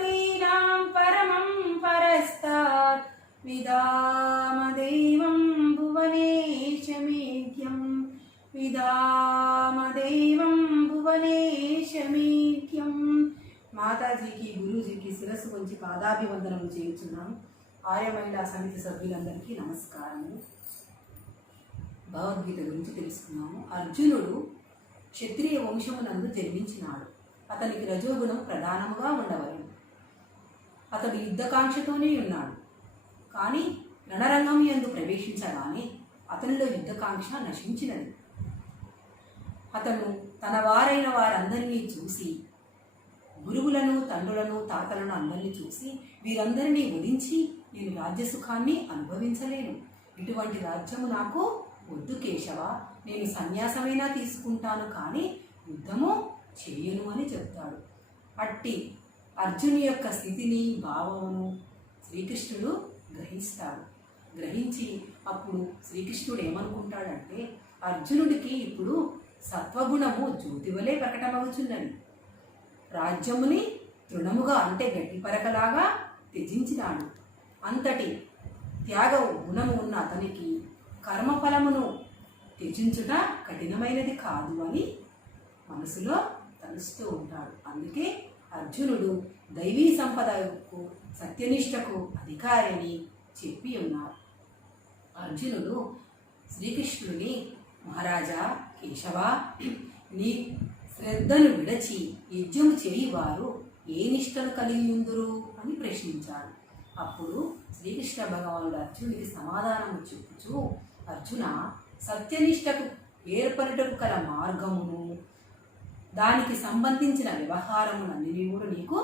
सर्वमतीनां परमं परस्तात् विदामदेवं भुवनेशमेध्यं विदामदेवं भुवनेशमेध्यं మాతాజీకి గురూజీకి శిరస్సు వంచి పాదాభివందనం చేయించున్నాను. ఆర్య మహిళా సమితి సభ్యులందరికీ నమస్కారము. భగవద్గీత గురించి తెలుసుకున్నాము. అర్జునుడు క్షత్రియ వంశమునందు జన్మించినాడు. అతనికి రజోగుణం ప్రధానముగా ఉండవలెను. అతడు యుద్ధకాంక్షతోనే ఉన్నాడు. కానీ రణరంగం యందు ప్రవేశించగానే అతనిలో యుద్ధకాంక్ష నశించినది. అతను తన వారైన వారందరినీ చూసి, గురువులను, తండ్రులను, తాతలను అందరినీ చూసి, వీరందరినీ వధించి నేను రాజ్యసుఖాన్ని అనుభవించలేను. ఇటువంటి రాజ్యము నాకు వద్దు కేశవ, నేను సన్యాసమైనా తీసుకుంటాను, కానీ యుద్ధము చేయను అని చెప్తాడు. అట్టి అర్జుని యొక్క స్థితిని, భావమును శ్రీకృష్ణుడు గ్రహిస్తాడు. గ్రహించి అప్పుడు శ్రీకృష్ణుడు ఏమనుకుంటాడంటే, అర్జునుడికి ఇప్పుడు సత్వగుణము జ్యోతివలే ప్రకటమవుతున్నది. రాజ్యముని తృణముగా అంటే గట్టి పరకలాగా త్యజించినాడు. అంతటి త్యాగ గుణము ఉన్న అతనికి కర్మఫలమును త్యజించుట కఠినమైనది కాదు అని మనసులో తలుస్తూ ఉంటాడు. అందుకే అర్జునుడు దైవీ సంపదకు, సత్యనిష్టకు అధికారి అని చెప్పి ఉన్నారు. అర్జునుడు శ్రీకృష్ణుని, మహారాజా కేశవ, నీ శ్రద్ధను విడచి యజ్ఞము చేయువారు ఏ నిష్టను కలిగి ఉందురు అని ప్రశ్నించాడు. అప్పుడు శ్రీకృష్ణ భగవానుడు అర్జునుడికి సమాధానము చెప్పుచూ, అర్జున, సత్యనిష్టకు ఏర్పడుటకు కల మార్గమును, దానికి సంబంధించిన వ్యవహారములన్నీ కూడా నీకు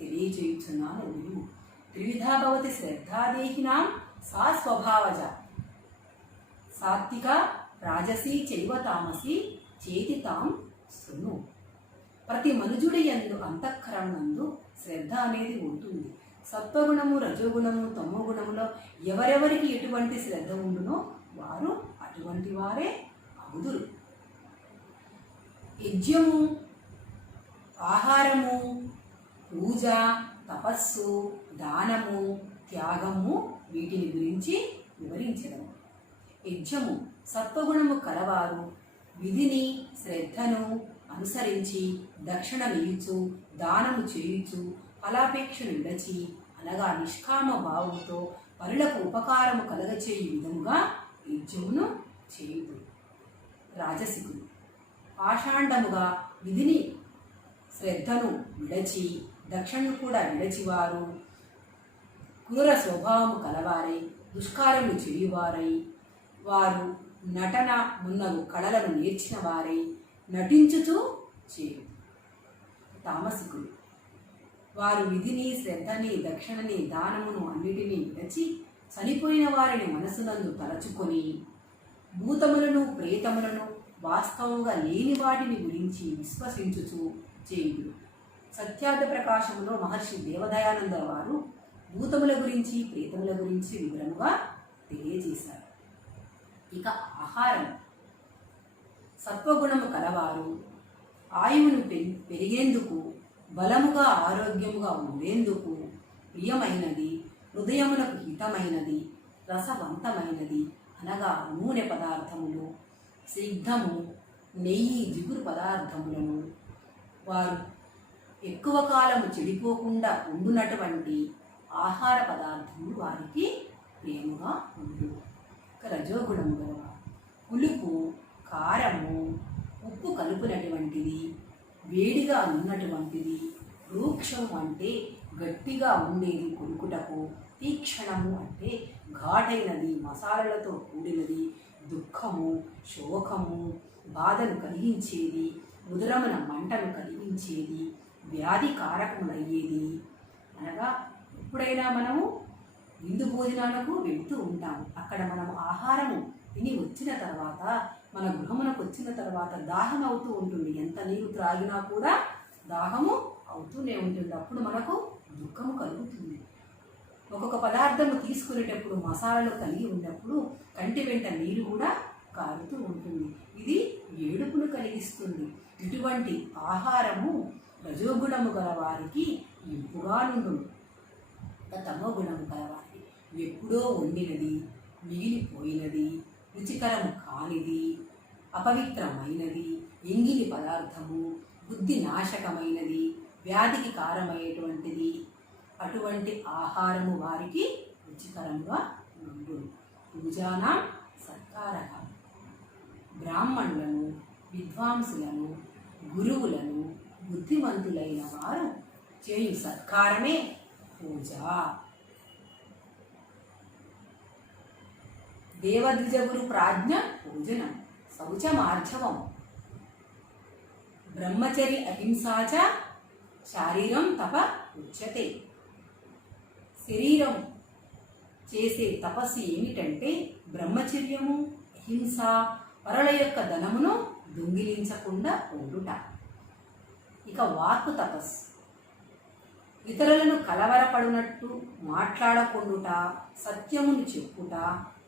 తెలియజేయుచున్నాను. విను. త్రివిధా భవతి శ్రద్ధాదేహినాం సా స్వభావజ, సాత్విక, రాజసి చైవ తామసి చేతి తాం శృణు. ప్రతి మనుజుడి యందు అంతఃకరణందు శ్రద్ధ అనేది ఉంటుంది. సత్వగుణము, రజోగుణము, తమోగుణములో ఎవరెవరికి ఎటువంటి శ్రద్ధ ఉండునో వారు అటువంటి వారే అగుదురు. యజ్ఞము, ఆహారము, పూజ, తపస్సు, దానము, త్యాగము, వీటిని గురించి వివరించడం. యజ్ఞము, సత్వగుణము కలవారు విధిని, శ్రద్ధను అనుసరించి దక్షిణమియుచు, దానము చేయుచు, ఫలాపేక్షను విడచి, అనగా నిష్కామ భావంతో పరులకు ఉపకారము కలగచేయు విధముగా యజ్ఞమును చేయుదు. రాజసికులు పాషాండముగా విధిని, శ్రద్ధను విడచి, దక్షిణను కూడా విడచివారు, క్రూర స్వభావము కలవారై, దుష్కారము చేయువారై, వారు నటన మున్నగు కళలను నేర్చిన వారై నటించుతూ చేయు. తామసికులు వారు విధిని, శ్రద్ధని, దక్షిణని, దానమును అన్నిటినీ విడచి చనిపోయిన వారిని మనసునందు తలచుకొని భూతములను, ప్రేతములను, వాస్తవంగా లేని వాటిని గురించి విశ్వసించుచు చేయుడు. సత్యార్థ ప్రకాశంలో మహర్షి దేవదయానంద వారు భూతముల గురించి, ప్రేతముల గురించి వివరముగా తెలియజేశారు. ఇక ఆహారం, సత్వగుణము కలవారు ఆయువును పెరిగేందుకు, బలముగా ఆరోగ్యముగా ఉండేందుకు ప్రియమైనది, హృదయమునకు హితమైనది, రసవంతమైనది అనగా నూనె పదార్థములు, సిద్ధము, నెయ్యి, జిగురు పదార్థములను, వారు ఎక్కువ కాలము చెడిపోకుండా ఉండునటువంటి ఆహార పదార్థములు వారికి ప్రేమగా ఉండు. రజోగుణము గల పులుపు, కారము, ఉప్పు కలుపునటువంటిది, వేడిగా ఉన్నటువంటిది, రూక్షం అంటే గట్టిగా ఉండేది కొనుకుటకు, తీక్షణము అంటే ఘాటైనది, మసాలలతో కూడినది, దుఃఖము, శోకము, బాధను కలిగించేది, ఉదరమున మంటను కలిగించేది, వ్యాధి కారకములయ్యేది. అనగా ఎప్పుడైనా మనము విందు భోజనాలకు వెళ్తూ ఉంటాము. అక్కడ మనము ఆహారము తిని వచ్చిన తర్వాత, మన గృహమునకు వచ్చిన తర్వాత దాహం అవుతూ ఉంటుంది. ఎంత నీరు త్రాగినా కూడా దాహము అవుతూనే ఉంటుంది. అప్పుడు మనకు దుఃఖము కలుగుతుంది. ఒక్కొక్క పదార్థము తీసుకునేటప్పుడు మసాలాలు కలిగి ఉన్నప్పుడు కంటి వెంట నీరు కూడా కారుతూ ఉంటుంది. ఇది ఏడుపును కలిగిస్తుంది. ఇటువంటి ఆహారము రజోగుణము గల వారికి ఇంపుగా నుండును. తమో గుణము కలవారి ఎప్పుడో వండినది, మిగిలిపోయినది, రుచికరము కానిది, అపవిత్రమైనది, ఎంగిలి పదార్థము, బుద్ధి నాశకమైనది, వ్యాధికి కారమయ్యేటువంటిది అటువంటి ఆహారము వారికి రుచికరంగా నుండును. పూజానా సత్కారక బ్రాహ్మణులను, విద్వాంసులను, గురువులను, బుద్ధిమంతులైన వారు చేయు సత్కారమే పూజ. దేవద్విజగురు ప్రాజ్ఞ పూజనం శౌచమార్జవం బ్రహ్మచర్య అహింసాచ శారీరం తప ఉచ్యతే. శరీరం చేసే తపస్సు ఏమిటంటే బ్రహ్మచర్యము, అహింస, పరుల యొక్క ధనమును దొంగిలించకుండా ఉండుట. ఇక వాక్కు తపస్సు ఇతరులను కలవరపడినట్టు మాట్లాడకుండుట, సత్యమును చెప్పుట,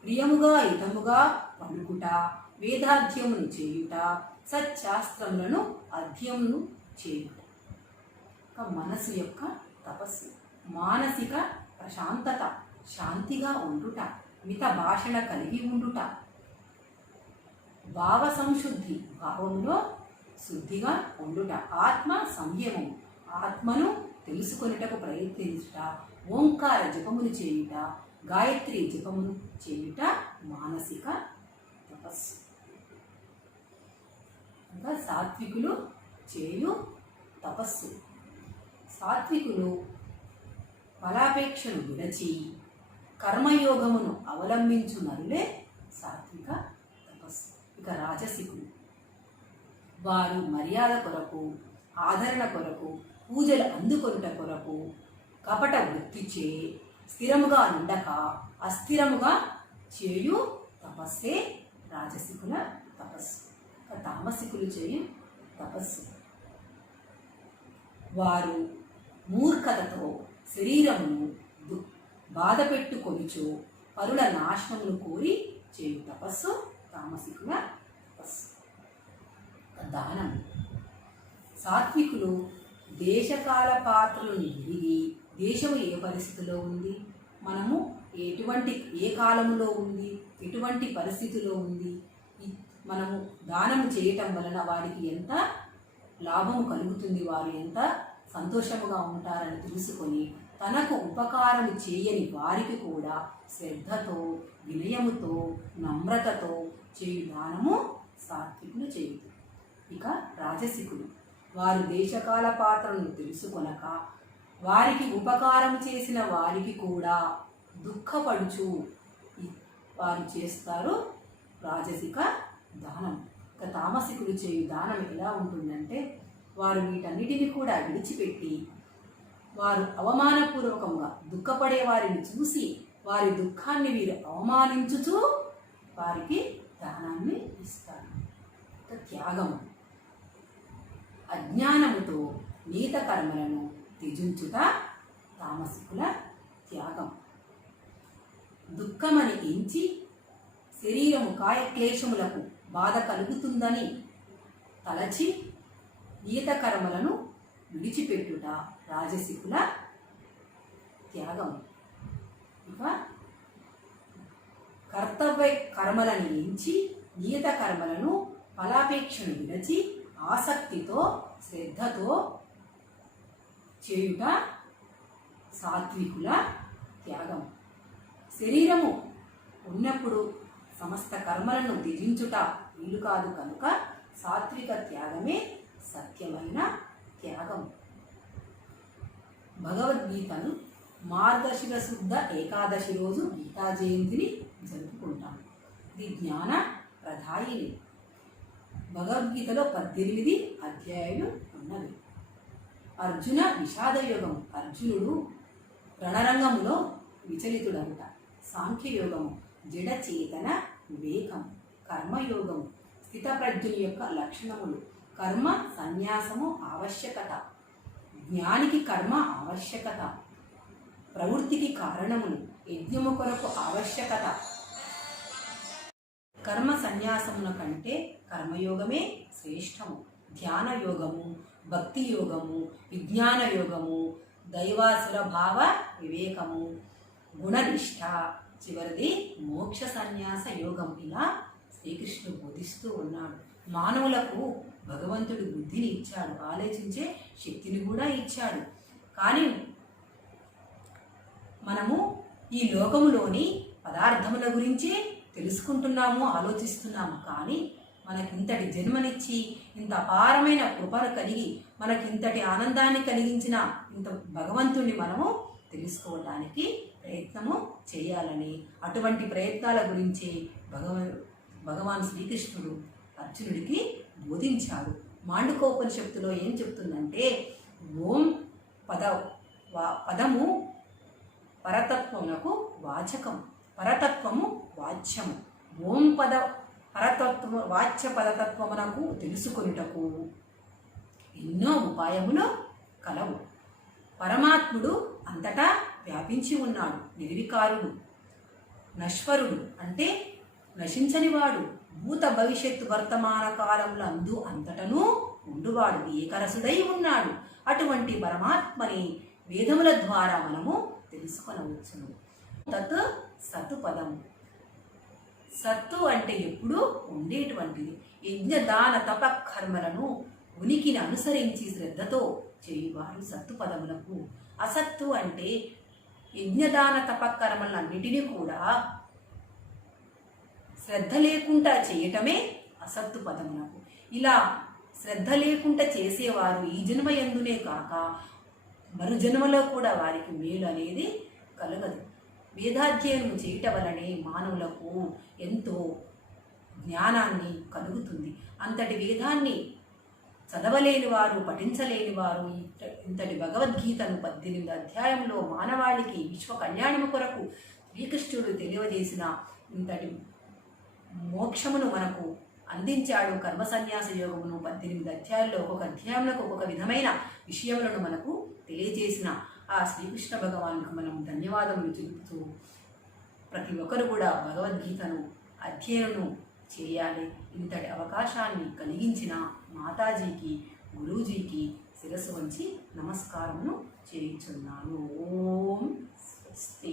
ప్రియముగా హితముగా పలుకుట, వేదాధ్యమును చేయుట, సత్శాస్త్రములను అధ్యయనము చేయుట. మనసు యొక్క తపస్సు మానసిక ప్రశాంతత, శాంతిగా ఉండుట, మిత భాషణ కలిగి ఉండుట, భావ సంశుద్ధి, భావంలో శుద్ధిగా ఉండుట, ఆత్మ సంయమం, ఆత్మను తెలుసుకొనుటకు ప్రయత్నించుట, ఓంకార జపమును చేయుట, గాయత్రి జపమును చేయుట మానసిక తపస్సు. ఇంకా సాత్వికులు చేయు తపస్సు. సాత్వికులు ఫలాపేక్షను విడచి కర్మయోగమును అవలంబించు నరులే సాత్విక తపస్సు. ఇక రాజసికులు వారు మర్యాద కొరకు, ఆదరణ కొరకు, పూజలు అందుకొనుట కొరకు కపట వృత్తిచే స్థిరముగా నుండక అస్థిరముగా చేయు తపస్సే రాజసికుల తపస్సు. తామసికులు చేయు తపస్సు వారు మూర్ఖతతో శరీరమును బాధ పెట్టుకొనిచో పరుల నాశనమును కోరి చేయు తపస్సు తామసికుల తపస్సు. దానం సాత్వికులు దేశకాల పాత్రలను విరిగి దేశము ఏ పరిస్థితిలో ఉంది, మనము ఏ కాలంలో ఉంది, ఎటువంటి పరిస్థితిలో ఉంది, మనము దానము చేయటం వలన వారికి ఎంత లాభము కలుగుతుంది, వారు ఎంత సంతోషముగా ఉంటారని తెలుసుకొని తనకు ఉపకారం చేయని వారికి కూడా శ్రద్ధతో, వినయముతో, నమ్రతతో చేయు దానము సాత్వికులు చేయు. ఇక రాజసికులు వారు దేశకాల పాత్రను తెలుసుకొనక వారికి ఉపకారం చేసిన వారికి కూడా దుఃఖపడుచు వారు చేస్తారు రాజసిక దానం. ఇక తామసికులు చేయు దానం ఎలా ఉంటుందంటే వారు వీటన్నిటిని కూడా విడిచిపెట్టి వారు అవమానపూర్వకంగా దుఃఖపడే వారిని చూసి వారి దుఃఖాన్ని వీరు అవమానించుచూ వారికి దానాన్ని ఇస్తారు. త్యాగము అజ్ఞానముతో నీత కర్మలను త్యజించుట తామసికుల త్యాగం. దుఃఖమని ఎంచి శరీరము కాయక్లేశములకు బాధ కలుగుతుందని తలచి నీత కర్మలను విడిచిపెట్టుట రాజసికుల త్యాగం. ఇక కర్తవ్య కర్మలను ఎంచి నియత కర్మలను ఫలాపేక్షను విడచి ఆసక్తితో శ్రద్ధతో చేయుట సాత్వికుల త్యాగం. శరీరము ఉన్నప్పుడు సమస్త కర్మలను త్యజించుట వీలు కాదు కనుక సాత్విక త్యాగమే సత్యమైన త్యాగం. భగవద్గీతను మార్గశిర శుద్ధ ఏకాదశి రోజు గీతా జయంతిని జరుపుకుంటాం. ఇది జ్ఞాన ప్రదాయిని. భగవద్గీతలో 18 అధ్యాయాలు ఉన్నవి. అర్జున విషాదయోగం, అర్జునుడు రణరంగములో విచలితుడంట. సాంఖ్యయోగము జడచేతన వివేకం. కర్మయోగము స్థితప్రజ్ఞుని యొక్క లక్షణములు. కర్మ సన్యాసము ఆవశ్యకత. జ్ఞానికి కర్మ ఆవశ్యకత. ప్రవృత్తికి కారణములు. యజ్ఞము కొరకు ఆవశ్యకత. కర్మ సన్యాసముల కంటే కర్మయోగమే శ్రేష్టము. ధ్యాన యోగము, భక్తి యోగము, విజ్ఞాన యోగము, దైవాసుర భావ వివేకము, గుణనిష్ట, చివరిది మోక్ష సన్యాస యోగం. ఇలా శ్రీకృష్ణుడు బోధిస్తూ ఉన్నాడు. మానవులకు భగవంతుడు బుద్ధిని ఇచ్చాడు, ఆలోచించే శక్తిని కూడా ఇచ్చాడు. కానీ మనము ఈ లోకములోని పదార్థముల గురించి తెలుసుకుంటున్నాము, ఆలోచిస్తున్నాము. కానీ మనకింతటి జన్మనిచ్చి ఇంత అపారమైన కృపను కలిగి మనకింతటి ఆనందాన్ని కలిగించిన ఇంత భగవంతుణ్ణి మనము తెలుసుకోవడానికి ప్రయత్నము చేయాలని, అటువంటి ప్రయత్నాల గురించి భగవాన్ శ్రీకృష్ణుడు అర్జునుడికి బోధించాడు. మాండుకోపనిషత్తులో ఏం చెప్తుందంటే, ఓం పదము పరతత్వమునకు వాచకం, పరతత్వము వాచ్యము. ఓం పరతత్వము వాచ్య పరతత్వమునకు తెలుసుకొనుటకు ఎన్నో ఉపాయములు కలవు. పరమాత్ముడు అంతటా వ్యాపించి ఉన్నాడు, నిర్వికారుడు, నశ్వరుడు అంటే నశించనివాడు, భూత భవిష్యత్తు వర్తమాన కాలములందు అంతటను ఉండువాడు, ఏకరసుడై ఉన్నాడు. అటువంటి పరమాత్మని వేదముల ద్వారా మనము తెలుసుకొనవచ్చును. తత్ సత్ పదము. సత్తు అంటే ఎప్పుడూ ఉండేటువంటిది. యజ్ఞదాన తప కర్మలను ఉనికిని అనుసరించి శ్రద్ధతో చేయువారు సత్తు పదములకు. అసత్తు అంటే యజ్ఞదాన తపకర్మలన్నిటినీ కూడా శ్రద్ధ లేకుండా చేయటమే అసత్తు పదములకు. ఇలా శ్రద్ధ లేకుండా చేసేవారు ఈ జన్మ యందునే కాక మరు జన్మలో కూడా వారికి మేలు అనేది కలగదు. వేదాధ్యయనం చేయటం వలనే మానవులకు ఎంతో జ్ఞానాన్ని కలుగుతుంది. అంతటి వేదాన్ని చదవలేని వారు, పఠించలేని వారు ఇంతటి భగవద్గీతను 18 అధ్యాయంలో మానవాళికి విశ్వ కళ్యాణము కొరకు శ్రీకృష్ణుడు తెలియజేసిన ఇంతటి మోక్షమును మనకు అందించాడు. కర్మ సన్యాస యోగమును 18 అధ్యాయాల్లో ఒక్కొక్క అధ్యాయంలో ఒక్కొక్క విధమైన విషయములను మనకు తెలియజేసిన ఆ శ్రీకృష్ణ భగవానుకు మనం ధన్యవాదములు తెలుపుతూ ప్రతి ఒక్కరు కూడా భగవద్గీతను అధ్యయనం చేయాలి. ఇంతటి అవకాశాన్ని కలిగించిన మాతాజీకి, గురూజీకి శిరస్సు వంచి నమస్కారమును చేయించున్నాను. ఓం స్వస్తి.